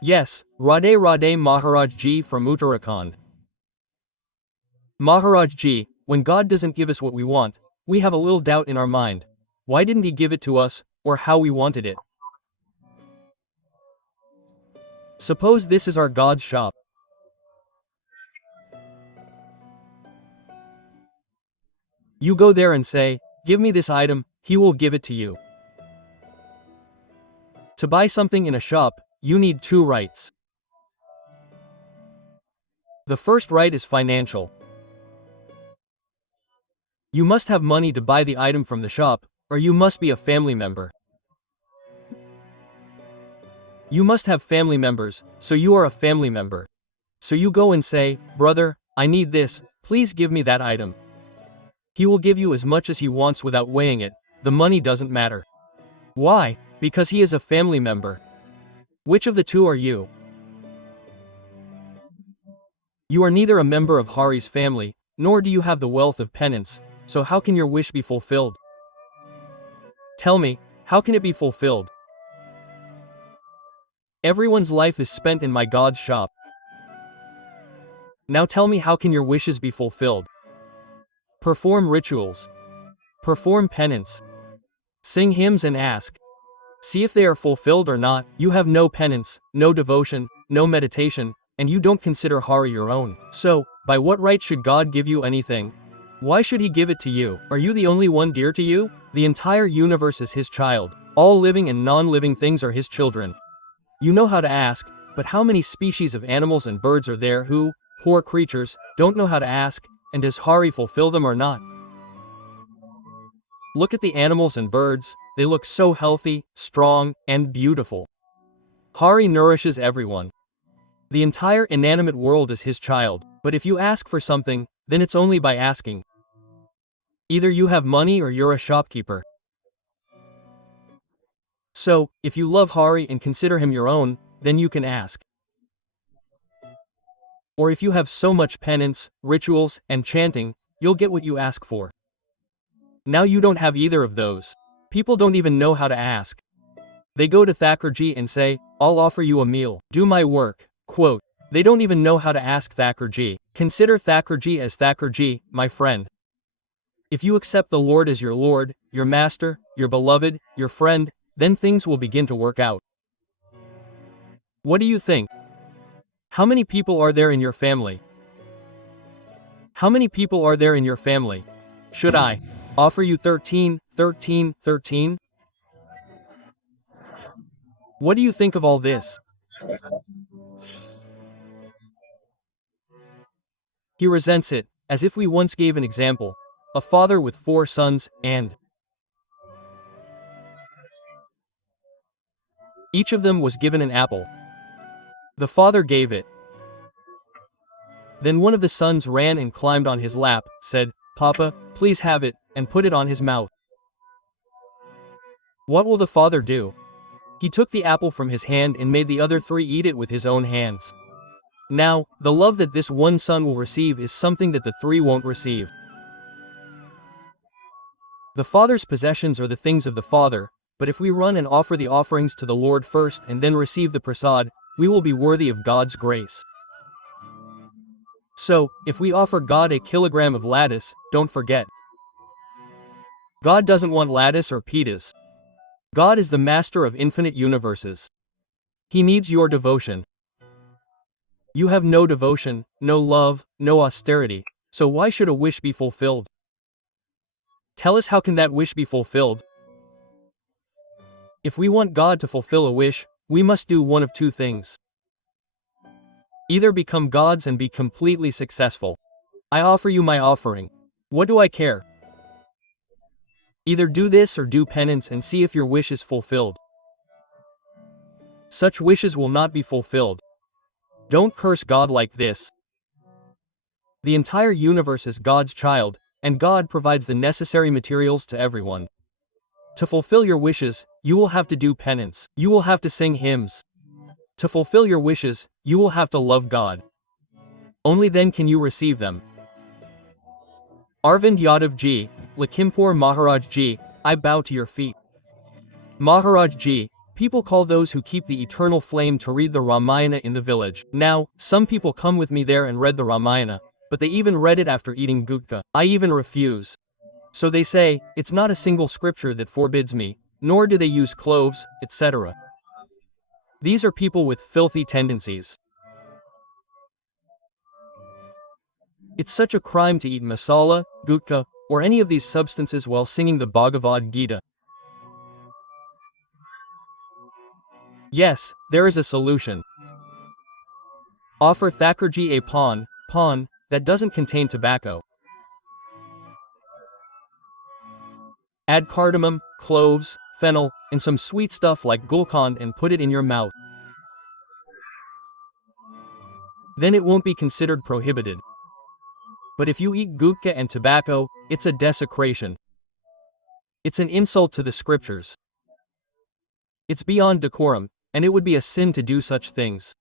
Yes, Radhe Radhe Maharaj Ji from Uttarakhand. Maharaj Ji, when God doesn't give us what we want, we have a little doubt in our mind. Why didn't He give it to us, or how we wanted it? Suppose this is our God's shop. You go there and say, "Give me this item," He will give it to you. To buy something in a shop, you need two rights. The first right is financial. You must have money to buy the item from the shop, or you must be a family member. You must have family members, so you are a family member. So you go and say, "Brother, I need this, please give me that item." He will give you as much as he wants without weighing it, the money doesn't matter. Why? Because he is a family member. Which of the two are you? You are neither a member of Hari's family, nor do you have the wealth of penance, so how can your wish be fulfilled? Tell me, how can it be fulfilled? Everyone's life is spent in my God's shop. Now tell me, how can your wishes be fulfilled? Perform rituals. Perform penance. Sing hymns and ask. See if they are fulfilled or not. You have no penance, no devotion, no meditation, and you don't consider Hari your own. So, by what right should God give you anything? Why should He give it to you? Are you the only one dear to you? The entire universe is His child. All living and non-living things are His children. You know how to ask, but how many species of animals and birds are there who, poor creatures, don't know how to ask, and does Hari fulfill them or not? Look at the animals and birds, they look so healthy, strong, and beautiful. Hari nourishes everyone. The entire inanimate world is His child, but if you ask for something, then it's only by asking. Either you have money or you're a shopkeeper. So, if you love Hari and consider him your own, then you can ask. Or if you have so much penance, rituals, and chanting, you'll get what you ask for. Now you don't have either of those. People don't even know how to ask. They go to Thakurji and say, "I'll offer you a meal. Do my work." Quote. They don't even know how to ask Thakurji. Consider Thakurji as Thakurji, my friend. If you accept the Lord as your Lord, your Master, your beloved, your friend, then things will begin to work out. What do you think? How many people are there in your family? How many people are there in your family? Should I offer you 13, 13, 13? What do you think of all this? He resents it, as if we once gave an example. A father with 4 sons, and each of them was given an apple. The father gave it. Then one of the sons ran and climbed on his lap, said, "Papa, please have it," and put it on his mouth. What will the father do? He took the apple from his hand and made the other 3 eat it with his own hands. Now, the love that this one son will receive is something that the 3 won't receive. The father's possessions are the things of the father, but if we run and offer the offerings to the Lord first and then receive the prasad, we will be worthy of God's grace. So, if we offer God a kilogram of lattice, don't forget. God doesn't want lattice or pitas. God is the master of infinite universes. He needs your devotion. You have no devotion, no love, no austerity, so why should a wish be fulfilled? Tell us, how can that wish be fulfilled? If we want God to fulfill a wish, we must do one of 2 things. Either become gods and be completely successful. I offer you my offering. What do I care? Either do this or do penance and see if your wish is fulfilled. Such wishes will not be fulfilled. Don't curse God like this. The entire universe is God's child, and God provides the necessary materials to everyone. To fulfill your wishes, you will have to do penance. You will have to sing hymns. To fulfill your wishes, you will have to love God. Only then can you receive them. Arvind Yadav Ji, Lakhimpur Maharaj Ji, I bow to your feet. Maharaj Ji, People call those who keep the eternal flame to read the Ramayana in the village. Now, some people come with me there and read the Ramayana, but they even read it after eating gutka. I even refuse. So they say, it's not a single scripture that forbids me, nor do they use cloves, etc. These are people with filthy tendencies. It's such a crime to eat masala, gutka, or any of these substances while singing the Bhagavad Gita. Yes, there is a solution. Offer Thakurji a pan, that doesn't contain tobacco. Add cardamom, cloves, fennel, and some sweet stuff like gulkand and put it in your mouth. Then it won't be considered prohibited. But if you eat gutka and tobacco, it's a desecration. It's an insult to the scriptures. It's beyond decorum, and it would be a sin to do such things.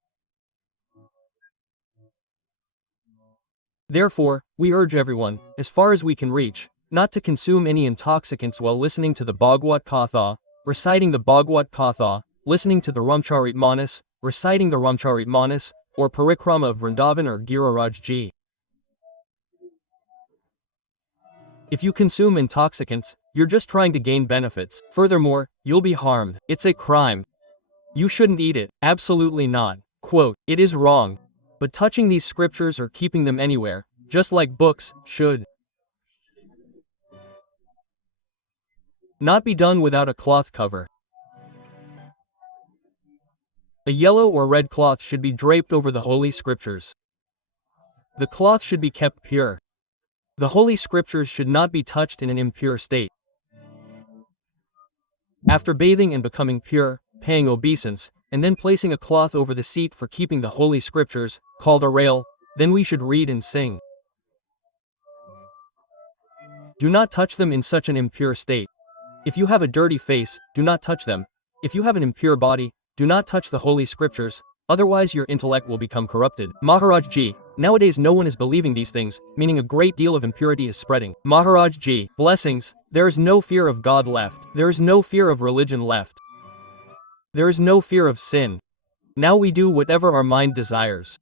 Therefore, we urge everyone, as far as we can reach, not to consume any intoxicants while listening to the Bhagavad Katha, reciting the Bhagavad Katha, listening to the Ramcharitmanas, reciting the Ramcharitmanas, or Parikrama of Vrindavan or Giriraj Ji. If you consume intoxicants, you're just trying to gain benefits. Furthermore, you'll be harmed. It's a crime. You shouldn't eat it. Absolutely not. Quote, it is wrong. But touching these scriptures or keeping them anywhere, just like books, should not be done without a cloth cover. A yellow or red cloth should be draped over the holy scriptures. The cloth should be kept pure. The holy scriptures should not be touched in an impure state. After bathing and becoming pure, paying obeisance, and then placing a cloth over the seat for keeping the holy scriptures, called a rail, then we should read and sing. Do not touch them in such an impure state. If you have a dirty face, do not touch them. If you have an impure body, do not touch the holy scriptures, otherwise your intellect will become corrupted. Maharaj Ji, nowadays no one is believing these things, meaning a great deal of impurity is spreading. Maharaj Ji, blessings, there is no fear of God left. There is no fear of religion left. There is no fear of sin. Now we do whatever our mind desires.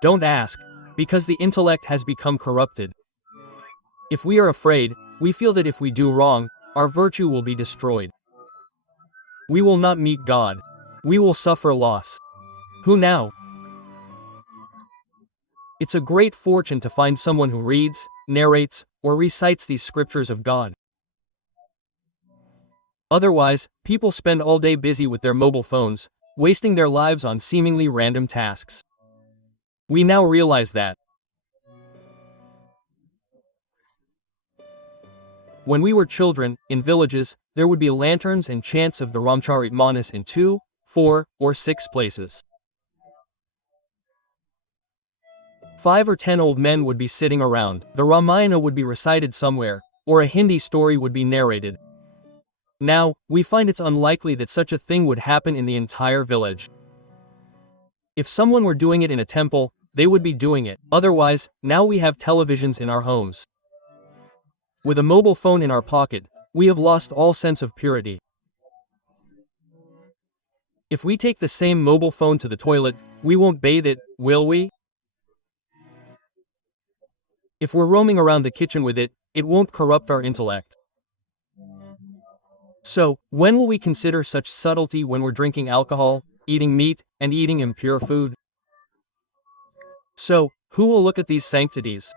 Don't ask, because the intellect has become corrupted. If we are afraid, we feel that if we do wrong, our virtue will be destroyed. We will not meet God. We will suffer loss. Who now? It's a great fortune to find someone who reads, narrates, or recites these scriptures of God. Otherwise, people spend all day busy with their mobile phones, wasting their lives on seemingly random tasks. We now realize that. When we were children, in villages, there would be lanterns and chants of the Ramcharitmanas in 2, 4, or 6 places. 5 or 10 old men would be sitting around, the Ramayana would be recited somewhere, or a Hindi story would be narrated. Now, we find it's unlikely that such a thing would happen in the entire village. If someone were doing it in a temple, they would be doing it. Otherwise, now we have televisions in our homes. With a mobile phone in our pocket, we have lost all sense of purity. If we take the same mobile phone to the toilet, we won't bathe it, will we? If we're roaming around the kitchen with it, it won't corrupt our intellect. So, when will we consider such subtlety when we're drinking alcohol, eating meat, and eating impure food? So, who will look at these sanctities?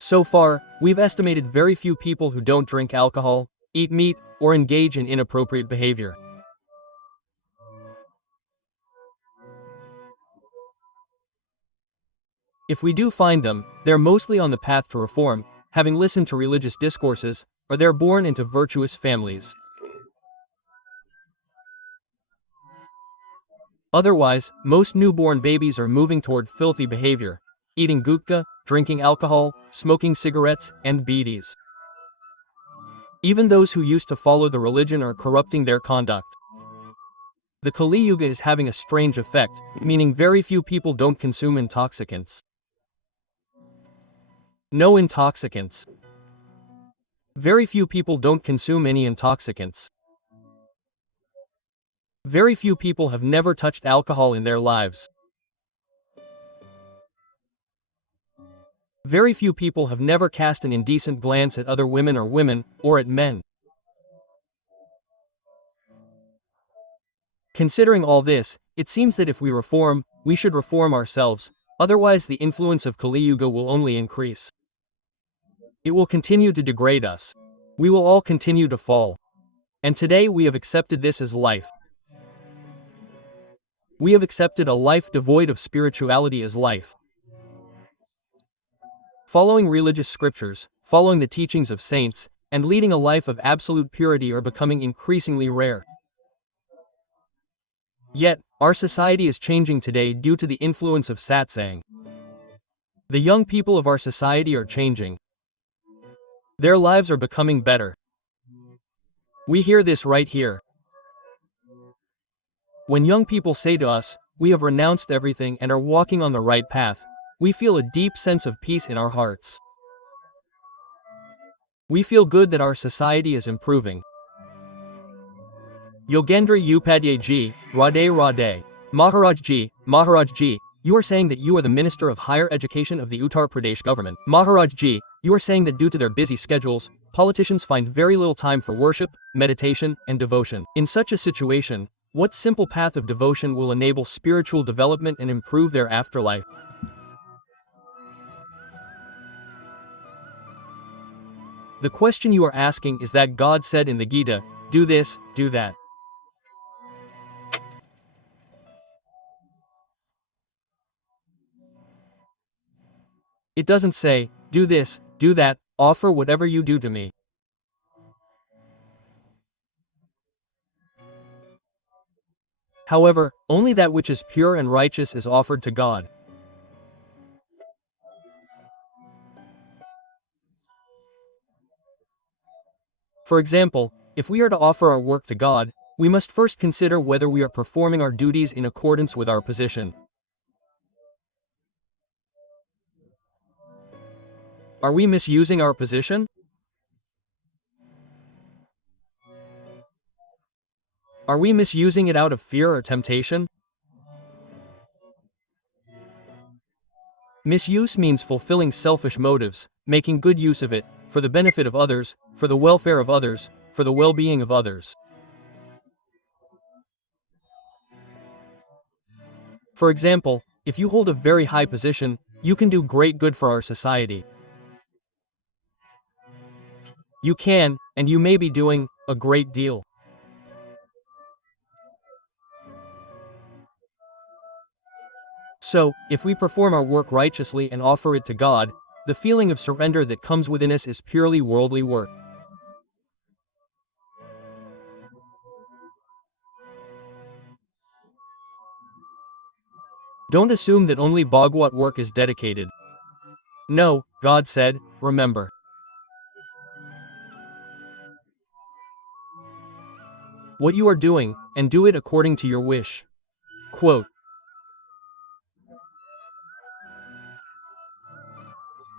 So far, we've estimated very few people who don't drink alcohol, eat meat, or engage in inappropriate behavior. If we do find them, they're mostly on the path to reform, having listened to religious discourses, or they're born into virtuous families. Otherwise, most newborn babies are moving toward filthy behavior, eating gutka, drinking alcohol, smoking cigarettes, and bidis. Even those who used to follow the religion are corrupting their conduct. The Kali Yuga is having a strange effect, meaning very few people don't consume intoxicants. No intoxicants. Very few people don't consume any intoxicants. Very few people have never touched alcohol in their lives. Very few people have never cast an indecent glance at other women or at men. Considering all this, it seems that if we reform, we should reform ourselves, otherwise the influence of Kali Yuga will only increase. It will continue to degrade us. We will all continue to fall. And today we have accepted this as life. We have accepted a life devoid of spirituality as life. Following religious scriptures, following the teachings of saints, and leading a life of absolute purity are becoming increasingly rare. Yet, our society is changing today due to the influence of satsang. The young people of our society are changing. Their lives are becoming better. We hear this right here. When young people say to us, "We have renounced everything and are walking on the right path," we feel a deep sense of peace in our hearts. We feel good that our society is improving. Yogendra Upadhyay ji, Radhe Radhe. Maharaj ji, you are saying that you are the Minister of Higher Education of the Uttar Pradesh government. Maharaj ji, you are saying that due to their busy schedules, politicians find very little time for worship, meditation, and devotion. In such a situation, what simple path of devotion will enable spiritual development and improve their afterlife? The question you are asking is that God said in the Gita, do this, do that. It doesn't say, do this, do that, offer whatever you do to me. However, only that which is pure and righteous is offered to God. For example, if we are to offer our work to God, we must first consider whether we are performing our duties in accordance with our position. Are we misusing our position? Are we misusing it out of fear or temptation? Misuse means fulfilling selfish motives, making good use of it, for the benefit of others, for the welfare of others, for the well-being of others. For example, if you hold a very high position, you can do great good for our society. You can, and you may be doing, a great deal. So, if we perform our work righteously and offer it to God, the feeling of surrender that comes within us is purely worldly work. Don't assume that only Bhagwat work is dedicated. No, God said, remember. What you are doing, and do it according to your wish. Quote.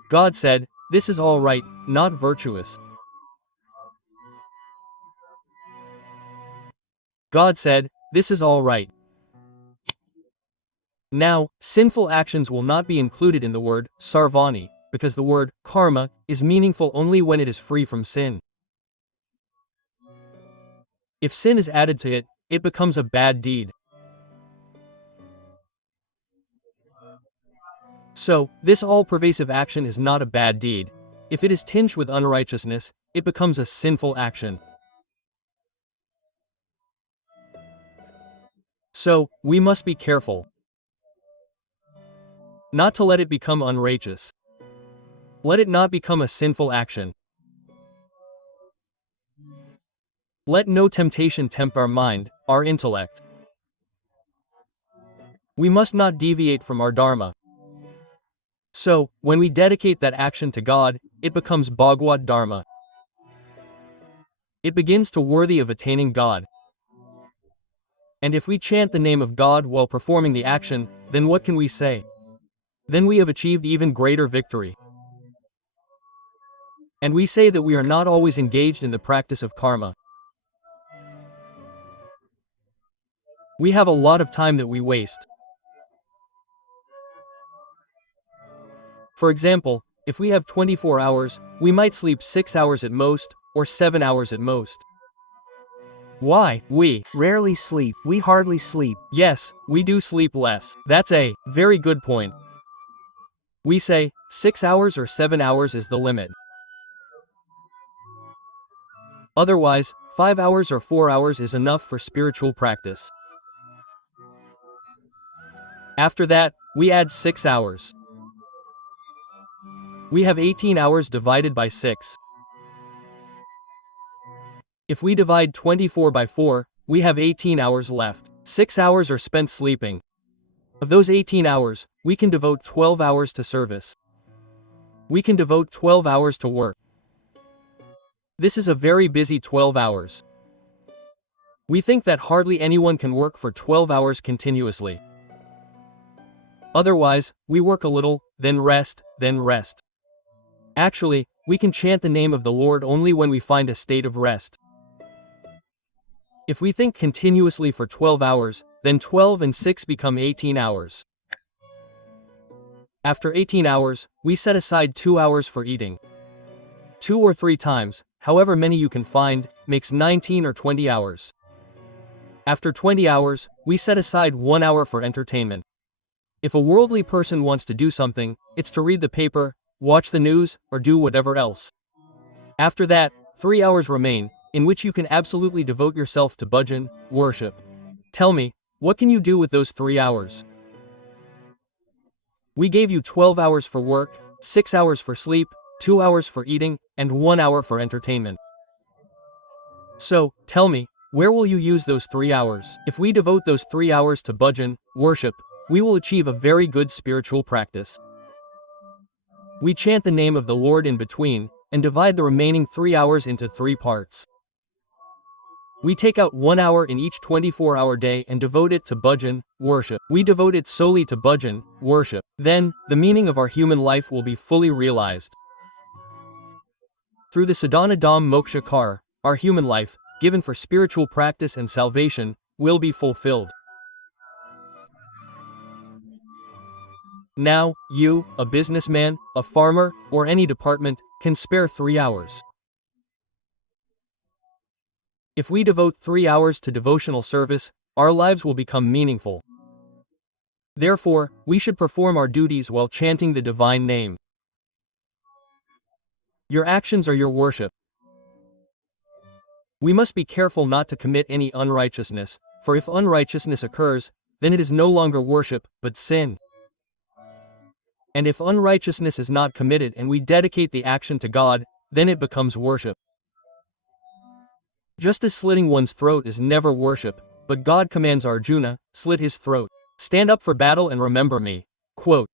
God said, this is all right, not virtuous. God said, this is all right. Now, sinful actions will not be included in the word sarvani, because the word karma is meaningful only when it is free from sin. If sin is added to it, it becomes a bad deed. So, this all-pervasive action is not a bad deed. If it is tinged with unrighteousness, it becomes a sinful action. So, we must be careful not to let it become unrighteous. Let it not become a sinful action. Let no temptation tempt our mind, our intellect. We must not deviate from our dharma. So, when we dedicate that action to God, it becomes Bhagwat Dharma. It begins to worthy of attaining God. And if we chant the name of God while performing the action, then what can we say? Then we have achieved even greater victory. And we say that we are not always engaged in the practice of karma. We have a lot of time that we waste. For example, if we have 24 hours, we might sleep 6 hours at most, or 7 hours at most. Why? We rarely sleep. We hardly sleep. Yes, we do sleep less. That's a very good point. We say 6 hours or 7 hours is the limit. Otherwise, 5 hours or 4 hours is enough for spiritual practice. After that, we add 6 hours. We have 18 hours divided by 6. If we divide 24 by 4, we have 18 hours left. 6 hours are spent sleeping. Of those 18 hours, we can devote 12 hours to service. We can devote 12 hours to work. This is a very busy 12 hours. We think that hardly anyone can work for 12 hours continuously. Otherwise, we work a little, then rest, then rest. Actually, we can chant the name of the Lord only when we find a state of rest. If we think continuously for 12 hours, then 12 and 6 become 18 hours. After 18 hours, we set aside 2 hours for eating. 2 or 3 times, however many you can find, makes 19 or 20 hours. After 20 hours, we set aside 1 hour for entertainment. If a worldly person wants to do something, it's to read the paper, watch the news, or do whatever else. After that, 3 hours remain, in which you can absolutely devote yourself to bhajan, worship. Tell me, what can you do with those 3 hours? We gave you 12 hours for work, 6 hours for sleep, 2 hours for eating, and 1 hour for entertainment. So, tell me, where will you use those 3 hours? If we devote those 3 hours to bhajan, worship, we will achieve a very good spiritual practice. We chant the name of the Lord in between, and divide the remaining 3 hours into 3 parts. We take out 1 hour in each 24-hour day and devote it to bhajan, worship. We devote it solely to bhajan, worship. Then, the meaning of our human life will be fully realized. Through the sadhana dham moksha kar, our human life, given for spiritual practice and salvation, will be fulfilled. Now, you, a businessman, a farmer, or any department, can spare 3 hours. If we devote 3 hours to devotional service, our lives will become meaningful. Therefore, we should perform our duties while chanting the divine name. Your actions are your worship. We must be careful not to commit any unrighteousness, for if unrighteousness occurs, then it is no longer worship, but sin. And if unrighteousness is not committed and we dedicate the action to God, then it becomes worship. Just as slitting one's throat is never worship, but God commands Arjuna, slit his throat. Stand up for battle and remember me. Quote.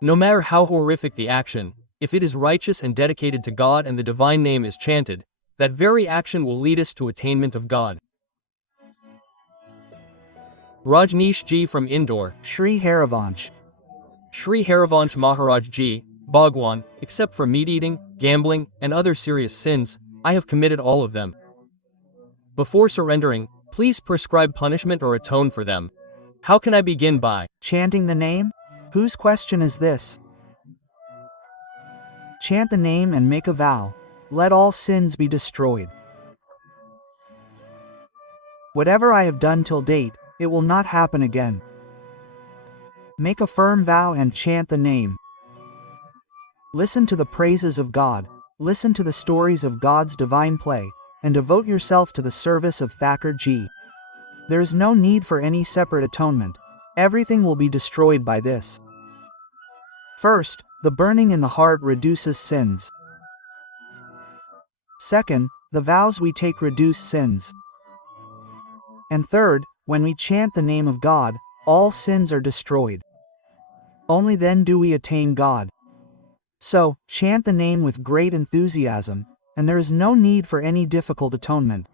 No matter how horrific the action, if it is righteous and dedicated to God and the divine name is chanted, that very action will lead us to attainment of God. Rajneesh Ji from Indore. Shri Harivansh. Shri Harivansh Maharaj Ji, Bhagwan, except for meat-eating, gambling, and other serious sins, I have committed all of them. Before surrendering, please prescribe punishment or atone for them. How can I begin by chanting the name? Whose question is this? Chant the name and make a vow. Let all sins be destroyed. Whatever I have done till date, it will not happen again. Make a firm vow and chant the name. Listen to the praises of God, listen to the stories of God's divine play, and devote yourself to the service of Thakurji. There is no need for any separate atonement. Everything will be destroyed by this. First, the burning in the heart reduces sins. Second, the vows we take reduce sins. And third, when we chant the name of God, all sins are destroyed. Only then do we attain God. So, chant the name with great enthusiasm, and there is no need for any difficult atonement.